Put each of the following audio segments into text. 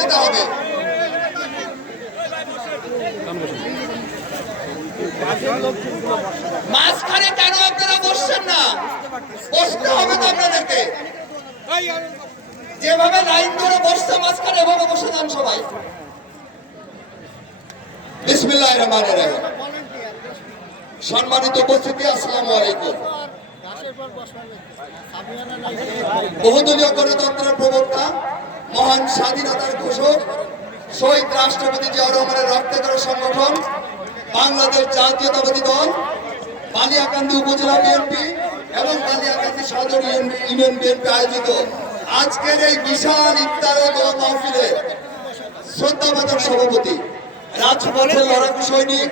যেতে হবে। মাঝখানে কেন আপনারা বসছেন না? বসতে হবে তো আপনাদেরকে। যেভাবে লাইন ধরে বসছে মাঝখানে এভাবে বসে যান সবাই। বিসমিল্লাহির রহমানির রহিম। সম্মানিত উপস্থিতি, আসসালামু আলাইকুম। বহুদলীয় গণতন্ত্রের প্রবক্তা, মহান স্বাধীনতার ঘোষক, শহীদ রাষ্ট্রপতি জিয়াউর রহমানের রক্তকর সংগঠন বাংলাদেশ জাতীয়তাবাদী দল, বালিয়াকান্দি উপজেলা বিএনপি এবং বালিয়াকান্দি সদর ইউনিয়ন বিএনপি আয়োজিত আজকের এই বিশাল ইফতার ও দোয়া মাহফিলে শ্রদ্ধাভাজন সভাপতি, রাজপথের লড়াকু সৈনিক,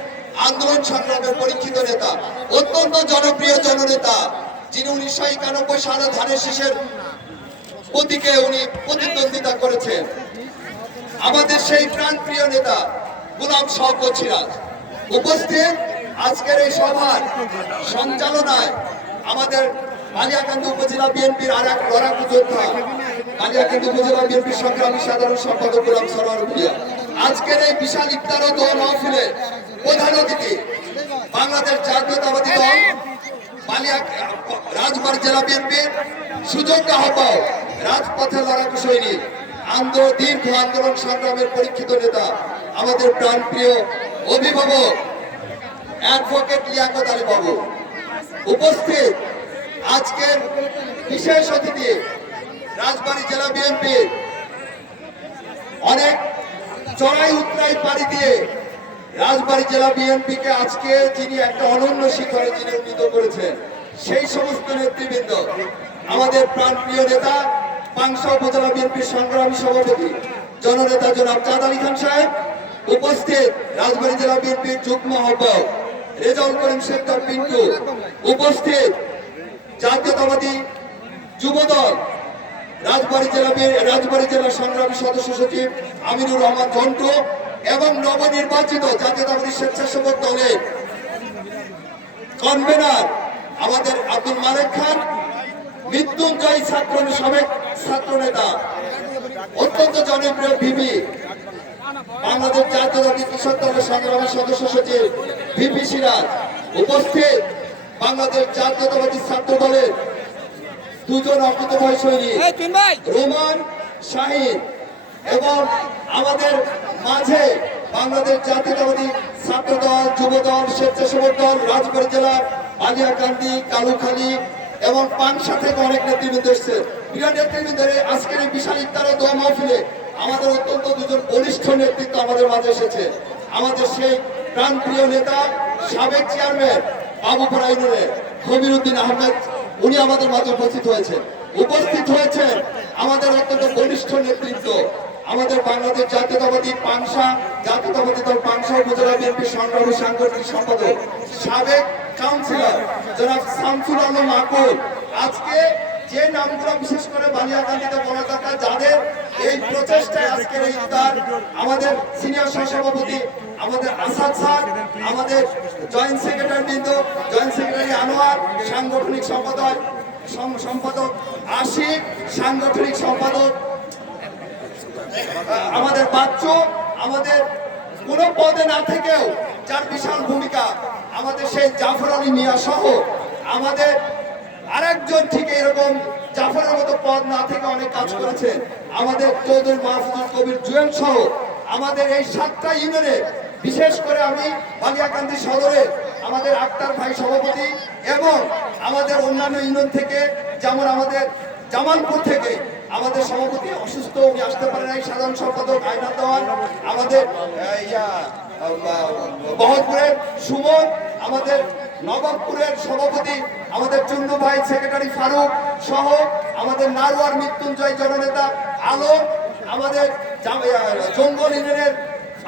আন্দোলন সংগ্রামের পরীক্ষিত নেতা, অত্যন্ত জনপ্রিয় জননেতা, যিনি 1991 সালে ধানের শীষের প্রতীকে উনি প্রতিদ্বন্দ্বিতা করেছেন, আমাদের সেই প্রাণপ্রিয় নেতা গোলাম শওকত সিরাজ উপস্থিত। আজকের এই সভার সঞ্চালনায় আমাদের বালিয়াকান্দি উপজেলা বিএনপির আর এক লড়াকু যোদ্ধা, বালিয়াকান্দি উপজেলা বিএনপির সংগ্রামী সাধারণ সম্পাদক গোলাম সরোয়ার ভূঁইয়া। আজকের এই বিশাল ইফতার ও দোয়া মাহফিলে প্রধান অতিথি বাংলাদেশ জাতীয়তাবাদী দল রাজবাড়ী জেলা বিএনপির সুযোগ্য আহ্বায়ক, রাজপথের লড়াকু সৈনিক, দীর্ঘ আন্দোলন সংগ্রামের পরীক্ষিত নেতা, আমাদের প্রাণপ্রিয় অভিভাবক অ্যাডভোকেট লিয়াকত আলী বাবু উপস্থিত। আজকের বিশেষ অতিথি রাজবাড়ী জেলা বিএনপির অনেক চড়াই উতরাই পাড়ি দিয়ে রাজবাড়ী জেলা বিএনপিকে আজকে যিনি একটা অনন্য শিখরে যিনি উন্নীত করেছেন, সেই সমস্ত নেতৃবৃন্দ, আমাদের প্রাণপ্রিয় নেতা পাংশা উপজেলা বিএনপির সংগ্রামী সভাপতি জননেতা জনাব চাঁদ আলী খান সাহেব উপস্থিত, রাজবাড়ী জেলা বিএনপির যুগ্ম আহ্বায়ক রেজাউল করিম শেখদার পিন্টু উপস্থিত, জাতীয়তাবাদী যুবদল রাজবাড়ী জেলা সংগ্রামী সদস্য সচিব আমিনুর রহমান ঝন্টু এবং নবনির্বাচিত জাতীয়তাবাদী স্বেচ্ছাসেবক দলের কনভেনার আমাদের আব্দুল মালেক খান, মৃত্যুঞ্জয় সাবেক ছাত্র নেতা, অত্যন্ত জনপ্রিয় ভিপি, বাংলাদেশ জাতীয়তাবাদী কৃষক দলের সংগ্রামী সদস্য সচিব ভিপি সিরাজ উপস্থিত, বাংলাদেশ জাতীয়তাবাদী ছাত্র দলের দুজন অকুতভয় সৈনিক রোমান শাহিন এবং আমাদের মাঝে বাংলাদেশ জাতীয়তাবাদী ছাত্র দল, যুব দল, স্বেচ্ছাসেবক দল, রাজবাড়ী জেলার বালিয়াকান্দি, কালুখালী এবং পাংশা থেকে অনেক নেতৃবৃন্দ এসেছে। প্রিয় নেতৃবৃন্দের আজকের এই বিশাল ইফতার ও দোয়া মাহফিলে আমাদের অত্যন্ত দুজন বলিষ্ঠ নেতৃত্ব আমাদের মাঝে এসেছে। আমাদের সেই প্রাণপ্রিয় নেতা, সাবেক চেয়ারম্যান বাবুপাড়া ইউনিয়নের খবির উদ্দিন আহমেদ, উনি আমাদের মাঝে উপস্থিত হয়েছেন। আমাদের অত্যন্ত বলিষ্ঠ নেতৃত্ব, আমাদের বাংলাদেশ জাতীয়তাবাদী দল পাংশা উপজেলা বিএনপি সংগ্রামী সাংগঠনিক সম্পাদক, সাবেক কাউন্সিলর জনাব শামসুল আলম আকুল। আজকে যে নামগুলো বিশেষ করে বালিয়াকান্দিতে বলা দরকার, যাদের এই প্রচেষ্টায় আজকের এই ইফতার, আমাদের সিনিয়র সহসভাপতি আমাদের আসাদ স্যার, আমাদের জয়েন্ট সেক্রেটারি আনোয়ার, সাংগঠনিক সম্পাদক আশিক, সাংগঠনিক সম্পাদক আমাদের বাচ্চু, আমাদের কোন পদে না থেকেও যার বিশাল ভূমিকা আমাদের সেই জাফর আলী মিয়া সহ আমাদের আরেকজন ঠিক এরকম জাফরের মতো পদ না থেকে অনেক কাজ করেছেন, আমাদের চৌধুরী মাহফুজুল কবির জুয়েল সহ আমাদের এই 7টা ইউনিয়নে, বিশেষ করে আমি বালিয়াকান্দি সদরে আমাদের আক্তার ভাই সভাপতি এবং আমাদের অন্যান্য ইউনিয়ন থেকে, যেমন আমাদের জামালপুর থেকে আমাদের সভাপতি অসুস্থ, উনি আসতে পারে নাই, সাধারণ সম্পাদক আইনাত দেওয়ান, আমাদের বহরপুরের সুমন, আমাদের নবাবপুরের সভাপতি আমাদের চুন্নু ভাই, সেক্রেটারি ফারুক সহ আমাদের নারওয়ার মৃত্যুঞ্জয় জননেতা আলম, আমাদের জঙ্গল ইউনিয়নের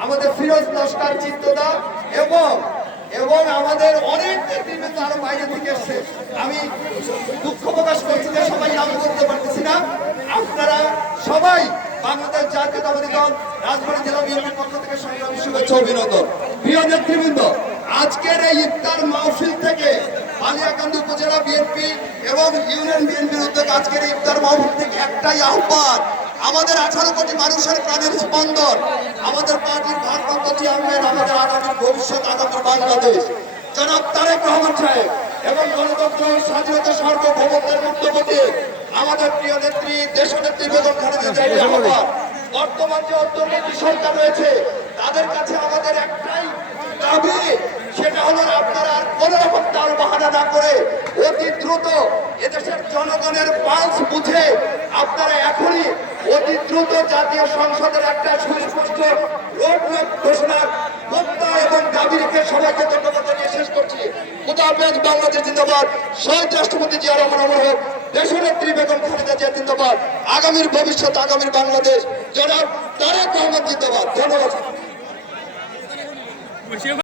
আমাদের ফিরোজ লস্কর চিত্তদা এবং আমাদের অনেক নেতৃবৃন্দ আরো বাইরে থেকে এসছে। আমি দুঃখ প্রকাশ করছি যে সবাই নাম করতে পারতেছি না। আপনারা সবাই বাংলাদেশ জাতীয়তাবাদী দল রাজবাড়ী জেলা বিএনপির পক্ষ থেকে সংগ্রামী শুভেচ্ছা অভিনন্দন। প্রিয় নেতৃবৃন্দ, আজকের এই ইফতার মাহফিল থেকে বালিয়াকান্দি উপজেলা বিএনপি এবং ইউনিয়ন বিএনপির উদ্যোগে আজকের ইফতার মাহফিল থেকে একটাই আহ্বান, আমাদের 18 কোটি মানুষের প্রাণের স্পন্দন, আমাদের পার্টির ভারপ্রাপ্ত চেয়ারম্যান, আমাদের আগামীর ভবিষ্যৎ, আগামীর বাংলাদেশ জনাব তারেক রহমান সাহেব এবং গণতন্ত্র স্বাধীনতা সার্বভৌমত্বের মুক্তপতি আমাদের প্রিয় নেত্রী দেশনেত্রী বেগম খালেদা জিয়া রহমান, বর্তমান যে অন্তর্বর্তী সরকার রয়েছে তাদের কাছে আমাদের একটাই দাবি, সেটা হলো আপনারা আর কোনো রকম তাল বাহানা না করে অতি দ্রুত এদেশের জনগণের পালস বুঝে আপনারা এখনই অতি দ্রুত জাতীয় সংসদের একটা সুস্পষ্ট রোডম্যাপ ঘোষণার বক্তা এবং দাবি রেখে সবাইকে ধন্যবাদ জানিয়ে শেষ করছি। খুদা হাফেজ, বাংলাদেশ জিন্দাবাদ, শহীদ রাষ্ট্রপতি জিয়া রহমান অমর হোক, দেশনেত্রী বেগম খালেদা জিয়া জিন্দাবাদ, আগামীর ভবিষ্যৎ, আগামীর বাংলাদেশ জনাব তারেক রহমান জিন্দাবাদ। ধন্যবাদ।